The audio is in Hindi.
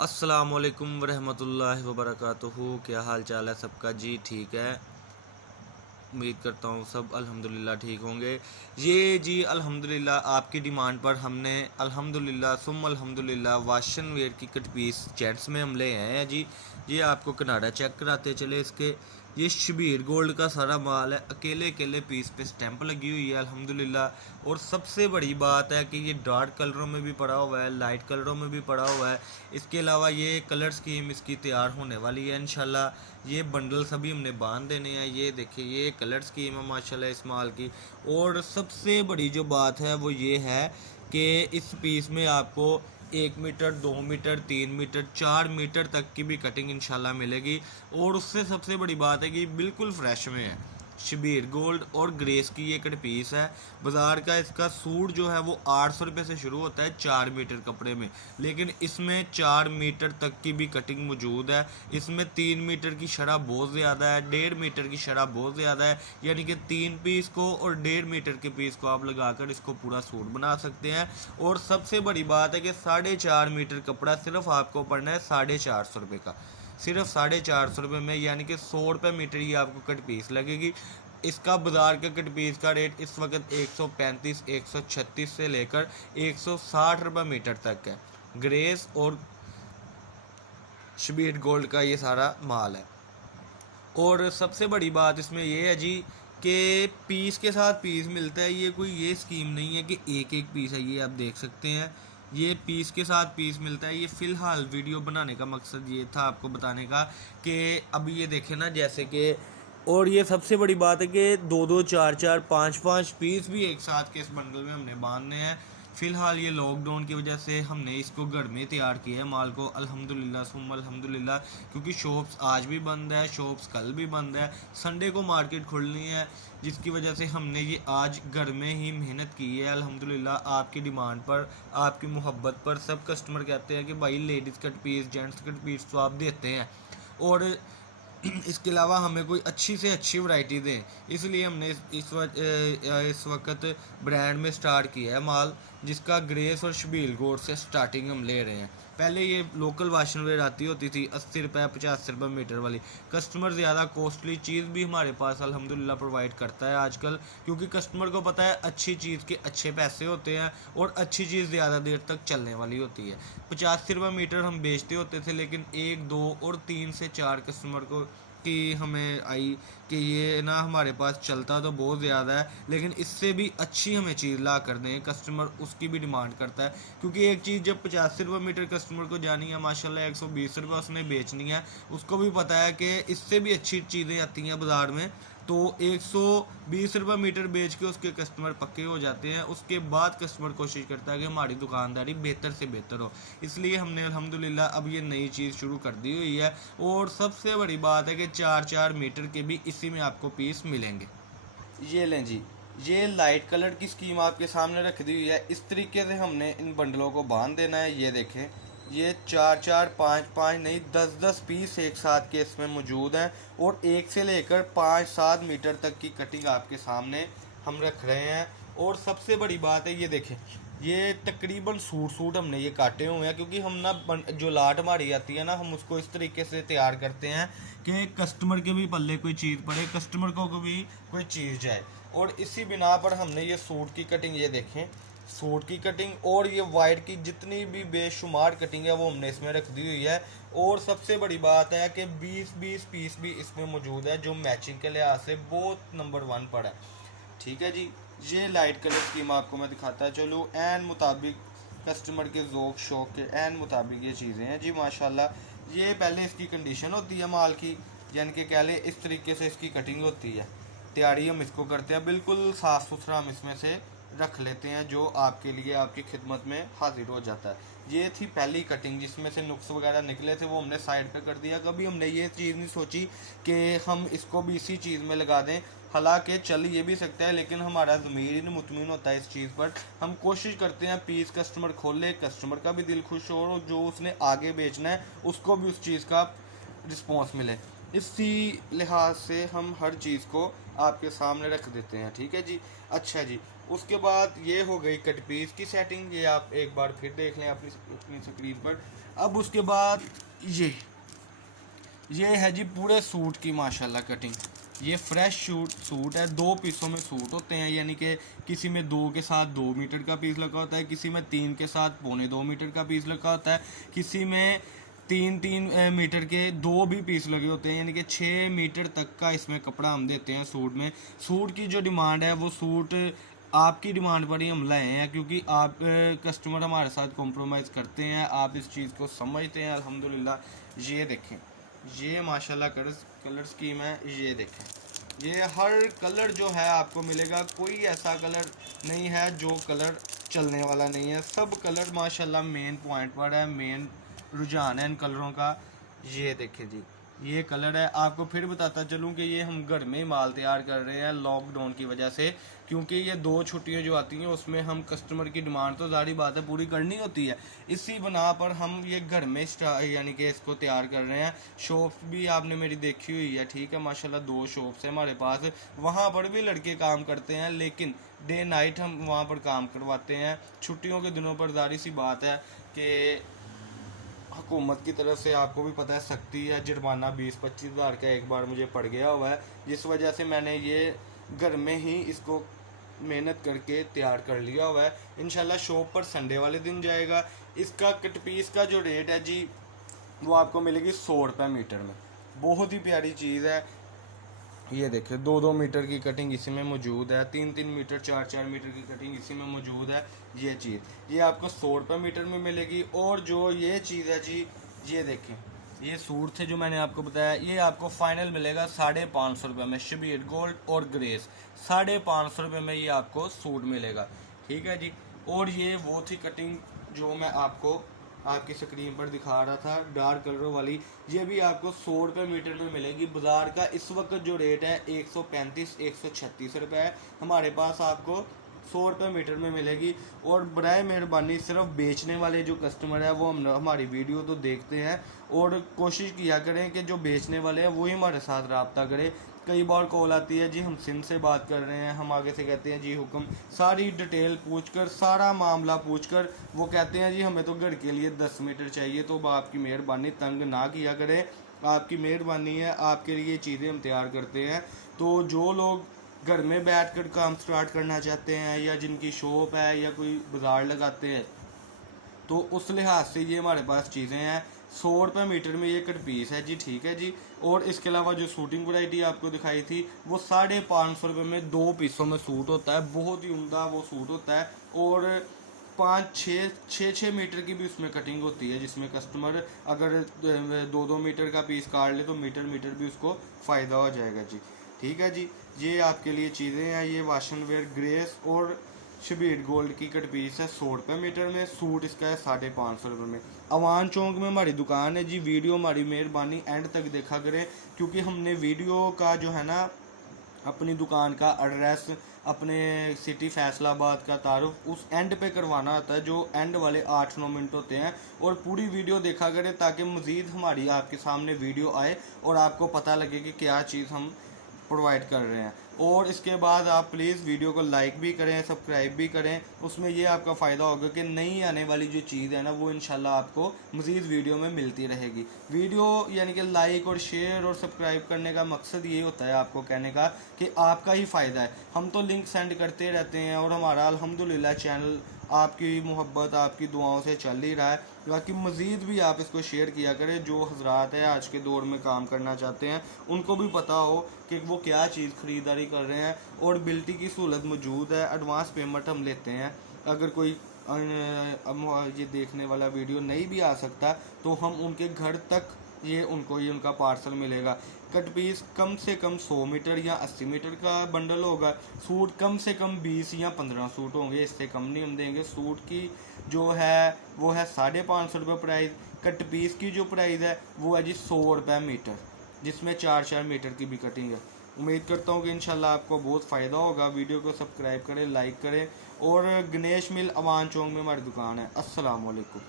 अस्सलाम वालेकुम वरहमतुल्लाहि वबरकातुहू। क्या हाल चाल है सबका जी? ठीक है, उम्मीद करता हूँ सब अल्हम्दुलिल्लाह ठीक होंगे। ये जी अल्हम्दुलिल्लाह आपकी डिमांड पर हमने अल्हम्दुलिल्लाह सुम अल्हम्दुलिल्लाह वाशन वेयर की कट पीस जेंट्स में हम ले आए हैं जी। ये आपको कनाडा चेक कराते चले इसके। ये शबीर गोल्ड का सारा माल है, अकेले अकेले पीस पे स्टैंप लगी हुई है अल्हम्दुलिल्लाह। और सबसे बड़ी बात है कि ये डार्क कलरों में भी पड़ा हुआ है, लाइट कलरों में भी पड़ा हुआ है। इसके अलावा ये कलर स्कीम इसकी तैयार होने वाली है इंशाल्लाह। ये बंडल सभी हमने बांध देने हैं। ये देखिए, ये कलर स्कीम है माशाल्लाह इस माल की। और सबसे बड़ी जो बात है वो ये है कि इस पीस में आपको 1 मीटर, 2 मीटर, 3 मीटर, 4 मीटर तक की भी कटिंग इंशाल्लाह मिलेगी। और उससे सबसे बड़ी बात है कि बिल्कुल फ्रेश में है। शबीर गोल्ड और ग्रेस की ये कट पीस है। बाज़ार का इसका सूट जो है वो 800 रुपये से शुरू होता है 4 मीटर कपड़े में, लेकिन इसमें 4 मीटर तक की भी कटिंग मौजूद है। इसमें 3 मीटर की शरह बहुत ज़्यादा है, 1.5 मीटर की शरह बहुत ज़्यादा है। यानी कि 3 पीस को और 1.5 मीटर के पीस को आप लगाकर इसको पूरा सूट बना सकते हैं। और सबसे बड़ी बात है कि 4.5 मीटर कपड़ा सिर्फ आपको पड़ना है 450 रुपये का, सिर्फ 450 रुपये में, यानी कि 100 रुपये मीटर ही आपको कट पीस लगेगी। इसका बाज़ार के कट पीस का रेट इस वक्त 135, 136 से लेकर 160 रुपये मीटर तक है। ग्रेस और शबीर गोल्ड का ये सारा माल है। और सबसे बड़ी बात इसमें ये है जी कि पीस के साथ पीस मिलता है। ये कोई ये स्कीम नहीं है कि एक एक पीस है, ये आप देख सकते हैं। ये पीस के साथ पीस मिलता है। ये फ़िलहाल वीडियो बनाने का मकसद ये था आपको बताने का कि अभी ये देखें ना, जैसे कि और ये सबसे बड़ी बात है कि दो दो, चार चार, पाँच पाँच पीस भी एक साथ के इस बंडल में हमने बांधने हैं। फ़िलहाल ये लॉकडाउन की वजह से हमने इसको घर में तैयार किया है माल को अल्हम्दुलिल्लाह सुम्मा अल्हम्दुलिल्लाह, क्योंकि शॉप्स आज भी बंद है, शॉप्स कल भी बंद है, संडे को मार्केट खुलनी है, जिसकी वजह से हमने ये आज घर में ही मेहनत की है अल्हम्दुलिल्लाह। आपकी डिमांड पर, आपकी मोहब्बत पर सब कस्टमर कहते हैं कि भाई ladies cut piece, gents cut piece तो आप देते हैं, और इसके अलावा हमें कोई अच्छी से अच्छी वैरायटी दें, इसलिए हमने इस वक्त ब्रांड में स्टार्ट किया है माल, जिसका ग्रेस और शबीर गोल्ड से स्टार्टिंग हम ले रहे हैं। पहले ये लोकल वाशन वेयर आती होती थी 80 रुपये, 85 रुपये मीटर वाली। कस्टमर ज़्यादा कॉस्टली चीज़ भी हमारे पास अल्हम्दुलिल्लाह प्रोवाइड करता है आजकल, क्योंकि कस्टमर को पता है अच्छी चीज़ के अच्छे पैसे होते हैं और अच्छी चीज़ ज़्यादा देर तक चलने वाली होती है। 85 रुपये मीटर हम बेचते होते थे, लेकिन 1, 2 और 3 से 4 कस्टमर को कि हमें आई कि ये ना हमारे पास चलता तो बहुत ज़्यादा है, लेकिन इससे भी अच्छी हमें चीज़ ला कर दें, कस्टमर उसकी भी डिमांड करता है। क्योंकि एक चीज़ जब 85 रुपये मीटर कस्टमर को जानी है, माशाल्लाह 120 रुपये उसने बेचनी है, उसको भी पता है कि इससे भी अच्छी चीज़ें आती हैं बाज़ार में, तो 120 रुपये मीटर बेच के उसके कस्टमर पक्के हो जाते हैं। उसके बाद कस्टमर कोशिश करता है कि हमारी दुकानदारी बेहतर से बेहतर हो, इसलिए हमने अल्हम्दुलिल्लाह अब ये नई चीज़ शुरू कर दी हुई है। और सबसे बड़ी बात है कि 4-4 मीटर के भी इसी में आपको पीस मिलेंगे। ये लें जी, ये लाइट कलर की स्कीम आपके सामने रख दी हुई है। इस तरीके से हमने इन बंडलों को बांध देना है। ये देखें, ये 4-4, 5-5 नहीं, 10-10 पीस एक साथ के इसमें मौजूद हैं, और 1 से लेकर 5-7 मीटर तक की कटिंग आपके सामने हम रख रहे हैं। और सबसे बड़ी बात है, ये देखें, ये तकरीबन सूट हमने ये काटे हुए हैं, क्योंकि हम ना जो लाट हमारी आती है ना, हम उसको इस तरीके से तैयार करते हैं कि कस्टमर के भी पल्ले कोई चीज़ पड़े, कस्टमर को भी कोई चीज़ जाए। और इसी बिना पर हमने ये सूट की कटिंग, ये देखें, सूट की कटिंग और ये वाइट की जितनी भी बेशुमार कटिंग है वो हमने इसमें रख दी हुई है। और सबसे बड़ी बात है कि 20-20 पीस भी इसमें मौजूद है, जो मैचिंग के लिहाज से बहुत नंबर 1 पर है। ठीक है जी, ये लाइट कलर स्कीम आपको मैं दिखाता चलूँ, एन मुताबिक कस्टमर के ज़ौक़ शौक़ के एन मुताबिक ये चीज़ें हैं जी माशाल्लाह। ये पहले इसकी कंडीशन होती है माल की, यानी कि कह लें इस तरीके से इसकी कटिंग होती है, तैयारी हम इसको करते हैं, बिल्कुल साफ़ सुथरा हम इसमें से रख लेते हैं, जो आपके लिए आपकी खिदमत में हाजिर हो जाता है। ये थी पहली कटिंग, जिसमें से नुक्स वगैरह निकले थे, वो हमने साइड पे कर दिया। कभी हमने ये चीज़ नहीं सोची कि हम इसको भी इसी चीज़ में लगा दें, हालांकि चल ये भी सकता है, लेकिन हमारा ज़मीर ही नहीं मुतमिन होता है इस चीज़ पर। हम कोशिश करते हैं पीस कस्टमर खोले, कस्टमर का भी दिल खुश हो, और जो उसने आगे बेचना है उसको भी उस चीज़ का रिस्पॉन्स मिले। इसी लिहाज से हम हर चीज़ को आपके सामने रख देते हैं। ठीक है जी, अच्छा जी। उसके बाद ये हो गई कट पीस की सेटिंग, ये आप एक बार फिर देख लें अपनी स्क्रीन पर। अब उसके बाद ये है जी पूरे सूट की माशाल्लाह कटिंग। ये फ्रेश सूट है, 2 पीसों में सूट होते हैं, यानी कि किसी में 2 के साथ 2 मीटर का पीस लगा होता है, किसी में 3 के साथ 2.25 मीटर का पीस लगा होता है, किसी में 3 मीटर के 2 भी पीस लगे होते हैं, यानी कि 6 मीटर तक का इसमें कपड़ा हम देते हैं सूट में। सूट की जो डिमांड है वो सूट आपकी डिमांड पर ही हम लाए हैं, क्योंकि आप कस्टमर हमारे साथ कॉम्प्रोमाइज़ करते हैं, आप इस चीज़ को समझते हैं अल्हम्दुलिल्लाह। ये देखें, ये माशाल्लाह कलर स्कीम है, ये देखें, ये हर कलर जो है आपको मिलेगा, कोई ऐसा कलर नहीं है जो कलर चलने वाला नहीं है, सब कलर माशाल्लाह मेन पॉइंट पर है, मेन रुझान है इन कलरों का। ये देखें जी, ये कलर है। आपको फिर बताता चलूँ कि ये हम घर में ही माल तैयार कर रहे हैं लॉकडाउन की वजह से, क्योंकि ये 2 छुट्टियां जो आती हैं उसमें हम कस्टमर की डिमांड तो ज़ाहिर बात है पूरी करनी होती है, इसी बना पर हम ये घर में यानी कि इसको तैयार कर रहे हैं। शॉप भी आपने मेरी देखी हुई है, ठीक है, माशाल्लाह 2 शॉप्स है हमारे पास, वहाँ पर भी लड़के काम करते हैं, लेकिन डे नाइट हम वहाँ पर काम करवाते हैं। छुट्टियों के दिनों पर ज़ाहिर सी बात है कि हुकूमत की तरफ से आपको भी पता है सख्ती है, जुर्माना 20-25 हज़ार का एक बार मुझे पड़ गया हुआ है, जिस वजह से मैंने ये घर में ही इसको मेहनत करके तैयार कर लिया हुआ है। इंशाल्लाह शॉप पर संडे वाले दिन जाएगा। इसका कट पीस का जो रेट है जी वो आपको मिलेगी 100 रुपये मीटर में। बहुत ही प्यारी चीज़ है। ये देखिए 2-2 मीटर की कटिंग इसी में मौजूद है, 3-3 मीटर 4-4 मीटर की कटिंग इसी में मौजूद है। ये चीज़ ये आपको 100 रुपये मीटर में मिलेगी। और जो ये चीज़ है जी, ये देखें, ये सूट थे जो मैंने आपको बताया, ये आपको फाइनल मिलेगा 550 रुपये में। शबीर गोल्ड और ग्रेस 550 रुपये में ये आपको सूट मिलेगा, ठीक है जी। और ये वो थी कटिंग जो मैं आपको आपकी स्क्रीन पर दिखा रहा था, डार्क कलर वाली, ये भी आपको 100 रुपये मीटर में मिलेगी। बाज़ार का इस वक्त जो रेट है 135-136 रुपये है, हमारे पास आपको 100 रुपये मीटर में मिलेगी। और बराए मेहरबानी सिर्फ बेचने वाले जो कस्टमर है वो हमारी वीडियो तो देखते हैं, और कोशिश किया करें कि जो बेचने वाले हैं वही हमारे साथ रब्ता करें। कई बार कॉल आती है जी हम सिंध से बात कर रहे हैं, हम आगे से कहते हैं जी हुक्म, सारी डिटेल पूछकर, सारा मामला पूछकर वो कहते हैं जी हमें तो घर के लिए 10 मीटर चाहिए। तो आपकी मेहरबानी, तंग ना किया करें, आपकी मेहरबानी है, आपके लिए चीज़ें हम तैयार करते हैं। तो जो लोग घर में बैठकर काम स्टार्ट करना चाहते हैं, या जिनकी शॉप है, या कोई बाज़ार लगाते हैं, तो उस लिहाज से ये हमारे पास चीज़ें हैं। 100 रुपये मीटर में ये कट पीस है जी, ठीक है जी। और इसके अलावा जो सूटिंग वैरायटी आपको दिखाई थी वो 550 रुपये में 2 पीसों में सूट होता है, बहुत ही उम्दा वो सूट होता है। और 5-6 मीटर की भी उसमें कटिंग होती है, जिसमें कस्टमर अगर 2-2 मीटर का पीस काट ले तो मीटर भी उसको फ़ायदा हो जाएगा जी, ठीक है जी। ये आपके लिए चीज़ें हैं। ये वाशन वेयर ग्रेस और शबीर गोल्ड की कट पीस है 100 रुपये मीटर में। सूट इसका है 550 रुपये में। अवान चौक में हमारी दुकान है जी। वीडियो हमारी मेहरबानी एंड तक देखा करें, क्योंकि हमने वीडियो का जो है ना अपनी दुकान का एड्रेस, अपने सिटी फैसलाबाद का तारुफ उस एंड पे करवाना होता है, जो एंड वाले 8-9 मिनट होते हैं। और पूरी वीडियो देखा करें ताकि मज़ीद हमारी आपके सामने वीडियो आए और आपको पता लगे कि क्या चीज़ हम प्रोवाइड कर रहे हैं। और इसके बाद आप प्लीज़ वीडियो को लाइक भी करें, सब्सक्राइब भी करें। उसमें ये आपका फ़ायदा होगा कि नई आने वाली जो चीज़ है ना वो इंशाल्लाह आपको मज़ीद वीडियो में मिलती रहेगी। वीडियो यानी कि लाइक और शेयर और सब्सक्राइब करने का मकसद ये होता है आपको कहने का कि आपका ही फ़ायदा है। हम तो लिंक सेंड करते रहते हैं और हमारा अल्हम्दुलिल्लाह चैनल आपकी मोहब्बत, आपकी दुआओं से चल ही रहा है। बाकी मज़ीद भी आप इसको शेयर किया करें। जो हजरात है आज के दौर में काम करना चाहते हैं उनको भी पता हो कि वो क्या चीज़ ख़रीदारी कर रहे हैं। और बिल्टी की सहूलत मौजूद है, एडवांस पेमेंट हम लेते हैं। अगर कोई ये देखने वाला वीडियो नहीं भी आ सकता तो हम उनके घर तक ये उनका पार्सल मिलेगा। कट पीस कम से कम 100 मीटर या 80 मीटर का बंडल होगा। सूट कम से कम 20 या 15 सूट होंगे, इससे कम नहीं हम देंगे। सूट की जो है वो है 550 रुपये प्राइस। कट पीस की जो प्राइस है वो है जी 100 रुपये मीटर, जिसमें 4-4 मीटर की भी कटिंग है। उम्मीद करता हूँ कि इंशाल्लाह आपको बहुत फ़ायदा होगा। वीडियो को सब्सक्राइब करें, लाइक करें। और गणेश मिल अवान चौक में हमारी दुकान है। अस्सलाम वालेकुम।